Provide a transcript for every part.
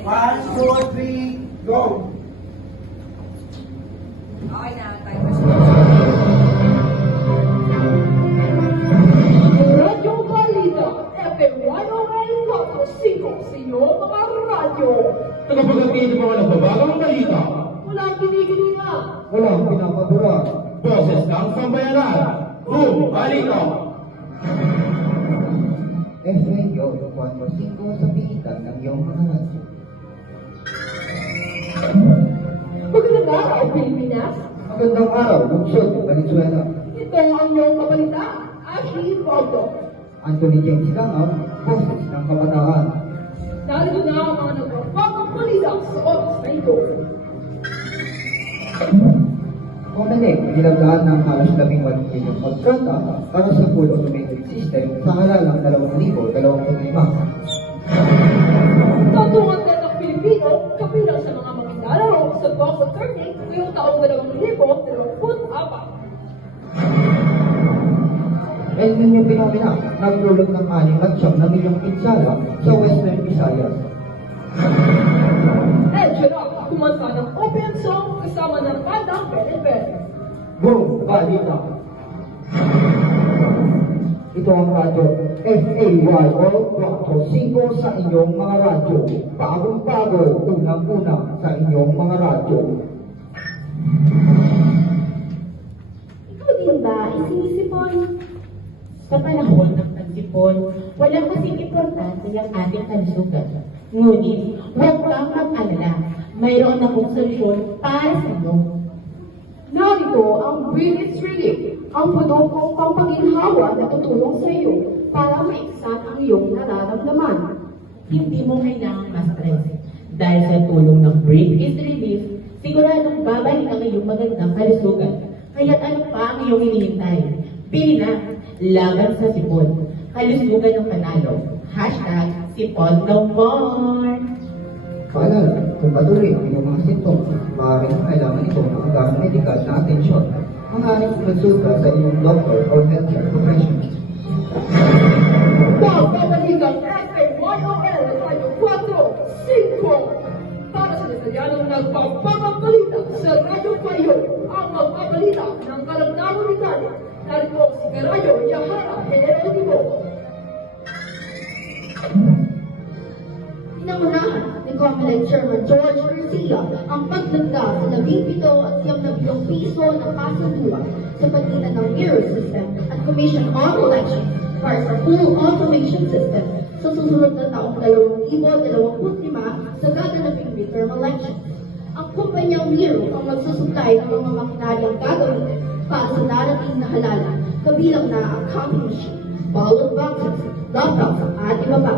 1, 2, 3, go! Okay na, tayo pa siya. Radyong Balita, FM101 5 sa iyo mga radyo. Tagapagkakita pa walang babagang balita. Walang kinikilinga. Walang pinapabura. Boses ng sambayanan. Boom! Balita! Radio 4-5 sa pigitan ng iyong mga radyo. Magandang araw, Pilipinas. Magandang araw, lungsod ng Valenzuela. Ito ang iyong kabalita, Ashley Paulo. Anthony James Gangam, boses ng kabataan. Narito na ang mga nagpapagbalita sa oras na ito. Kumalig, nilagaan ng halos 18 milyong pagkata para sa full automated system sa halalang 2,025. Tatungan din ng Pilipino kabilang sa mga makilalaro sa Boxer 30 ngayong taong 2024. El Nino Phenomena, nagdulot ng 6 na milyong pinsala sa Western Visayas. Edgera, kumanta ng opium song kasama ng bandang Belen. Boom! Balita! Ito ang radyo FAYO 4-5 sa inyong mga radyo. Bagong-bago, unang-una sa inyong mga radyo. Ikaw din ba isinisipon? Sa panahon ng pagsipon, walang kasing importante ang ating kalusugan. Ngunit, huwag kang mag-alala. Mayroon akong solusyon para sa iyo. Narito ang Breathe Relief, ang produktong pampaginhawa na tutulong sa iyo para maiksan ang iyong nararamdaman. Hindi mo kailangang ma-stress. Dahil sa tulong ng Breathe is Relief, siguradong babalik ang iyong magandang kalusugan. Kaya't ano pa ang iyong hinihintay? Pili na, laban sa sipon. Kalusugan ng panalo. #sipon no more. Paalala, kung patuloy ang iyong mga simptoms, maaaring kailangan ito ng hanggang medikal na atensyon. Maaaring kumonsulta sa iyong doctor o healthcare professional. Babalikan FMYOL tayo 4-5 para sa detalyanong nagpapabalita sa Radyo Payo ang magpabalita ng kalamdaman ni Italia. Narito si Carayo Yahara Generativo. Pinangunahan ni Comelec Chairman George Garcia ang paglagda sa 17 at 7 piso na pasalubong sa pagitan ng Mirror System at Commission on Elections para sa full automation system sa susunod na taong 2025 sa gaganaping midterm elections. Ang kumpanyang Mirror ang magsusupply ng mga makinaryang gagawin para sa darating na halalan, kabilang na ang counting machine, ballot boxes, laptops at iba pa.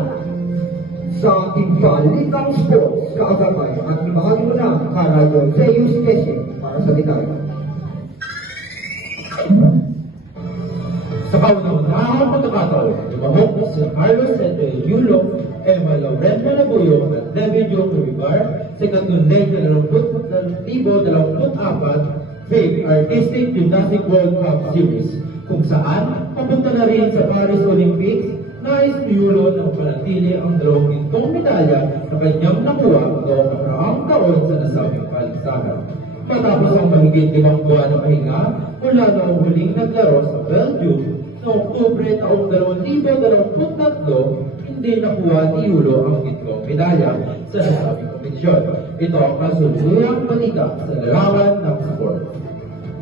Sa ating balitang sports, kaagapay at ibahagi mo na Karayo Zeus Tessie para sa detalye. Sa kauna-unahang pagkakataon, lumahok na si Carlos Sete Yulo, Emma Lauren Malabuyo at Devin Jo Curibar sa katunay na 2024 Fake Artistic Gymnastic World Cup Series, kung saan papunta na rin sa Paris Olympics. Nais ni Yulo na mapanatili ang 2 medalya na kanyang nakuha noong nakaraang taon sa nasabing paligsahan. Matapos ang mahigit 5 buwan na pahinga mula noong huling naglaro sa Belgium noong Oktubre taong 2023, hindi nakuha ni Yulo ang 7 medalya sa nasabing kompetisyon. Ito ang kasuluyang balita sa larawan ng sport.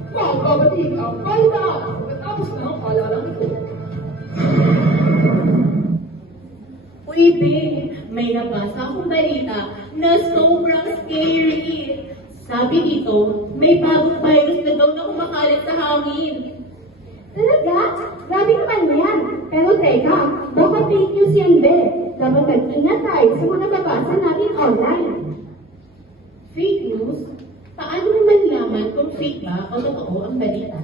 Magbabating ang balita pagkatapos ng paalalang ito. Uy, babe, may nabasa akong balita na sobrang scary. Sabi dito, may bagong virus na daw na kumakalat sa hangin. Talaga? Grabe naman yan. Pero teka, baka fake news yan, Be. Dapat mag-ingat tayo sa mga nababasa natin online. Fake news? Paano mo malalaman kung fake ba o totoo ang balita?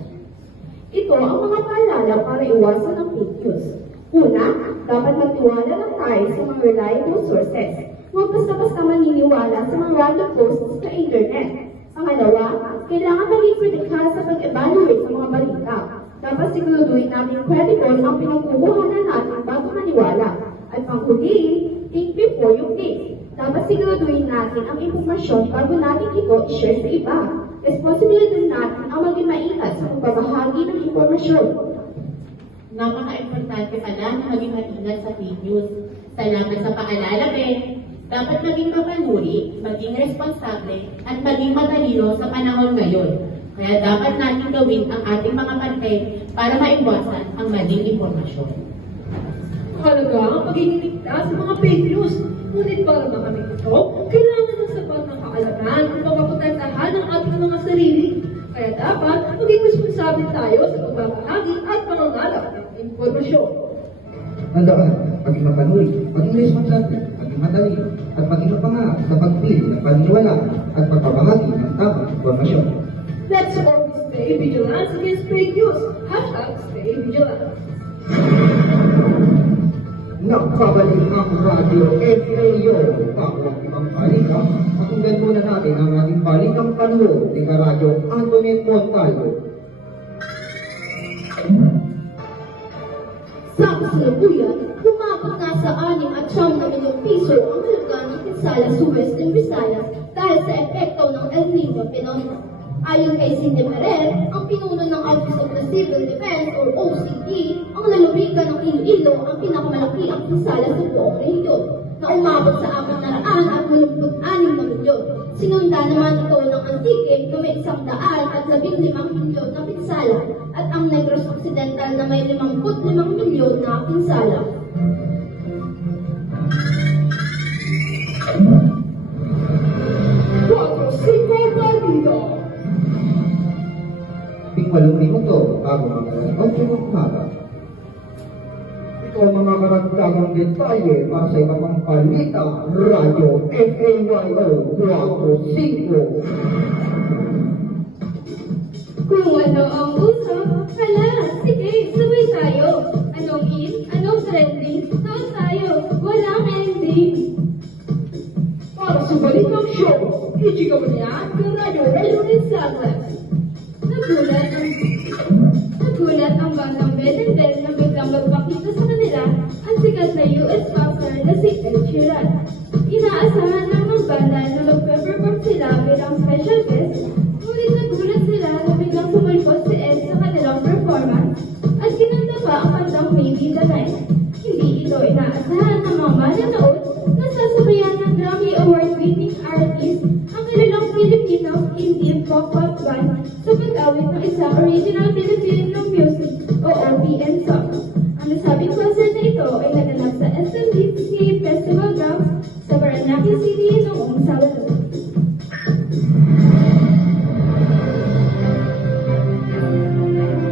Ito ang mga paalala para iwasan ang fake news. Una, dapat magtiwala lang tayo sa mga reliable sources. Huwag basta-basta maniniwala sa mga random posts sa internet. Pangalawa, kailangan maging kritikal sa pag-evaluate sa mga balita. Dapat siguraduhin natin credible ang pinagkukuhanan natin bago maniwala. At panghuli, think before you think. Dapat siguraduhin natin ang impormasyon bago natin ito i-share sa iba. Responsibilidad natin ang maging maingat sa pagbabahagi ng impormasyon. Napaka-importante pala na maging maingat sa fake news. Salamat sa paalala, Ben. Dapat maging mapanuri, maging responsable, at maging matalino sa panahon ngayon. Kaya dapat natin gawin ang ating mga pantay para maiwasan ang maling impormasyon. Mahalaga ang pagiging ligtas sa mga fake news. Ngunit para makamit ito, kailangan ng sapat ng kaalaman upang maprotektahan ang ating mga sarili. Kaya dapat maging responsable tayo sa pagbabahagi at pangangalap ng impormasyon. Tandaan, maging mapanuri, maging responsable, maging matalino, at maging mapangarap sa pagpili ng paniniwala at pagbabahagi ng tamang impormasyon. Let's always stay vigilant against fake news. #stay vigilant. Nakabalik ang Radio FAO. Bago ang ibang balita, pakinggan muna natin ang ating balitang panahon ni Radyo Antoinette Montalvo. Sa kasalukuyan, umabot na sa 6 at 9 na milyong piso ang halaga ng pinsala sa Western Visayas dahil sa epekto ng El Niño Fenómeno. Ayon kay Cindy Ferrer, ang pinuno ng Office of the Civil Defense or OCD, ang lalawigan ng Iloilo ang pinakamalaki ang pinsala sa buong rehiyon, na umabot sa 486 na milyon. Sinunda naman ito ng Antique na may 115 milyon na pinsala at ang Negros Occidental na may 55 milyon na pinsala. Walong minuto bago ang alas 8 ng umaga. Ito ang mga karagdagang detalye para sa iba pang balita, Radyo FAYO 45. Kung ano ang uso, hala, sige, sabay tayo. Anong in, anong trending, saan tayo, walang ending. Para sa balitang show, ichika mo niya ng Radio Rayon Saglas. Nagulat ang bandang Bell and Bell na biglang magpakita sa kanila ang sikat na US boxer na si Ed Sheeran. Inaasahan ng mga banda na magpe-perform sila bilang special guest, ngunit nagulat sila na biglang sumulpot si Ed sa kanilang performance at kinanta pa ang kantang Maybe the Night. Hindi ito inaasahan ng mga manonood na sasabayan ng Grammy Award-winning artist ang kilalang Filipino indie pop band sa pag-awit ng isang original Filipino music o OPM song. Ang nasabing concert na ito ay naganap sa SMDC Festival Grounds sa Parañaque City noong Sabado.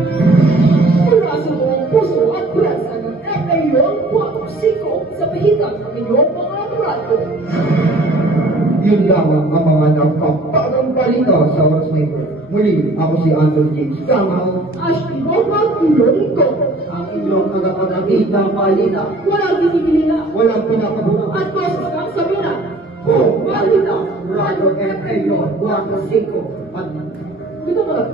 Mula sa buong puso at pwersa ng FAO 45 sa pahitan ng inyong mga aparato. Yun lamang ang mga nagpapagang balita sa oras na ito. Muli, ako si Anton James Gangao, Ashley Norman, Ilonito. ang inyong tagapagagit ng balita. Walang binibilila Walang pinakabuno. at basta ang sabina. Kung balita, Radio FAO 45. At Gusto mo lang.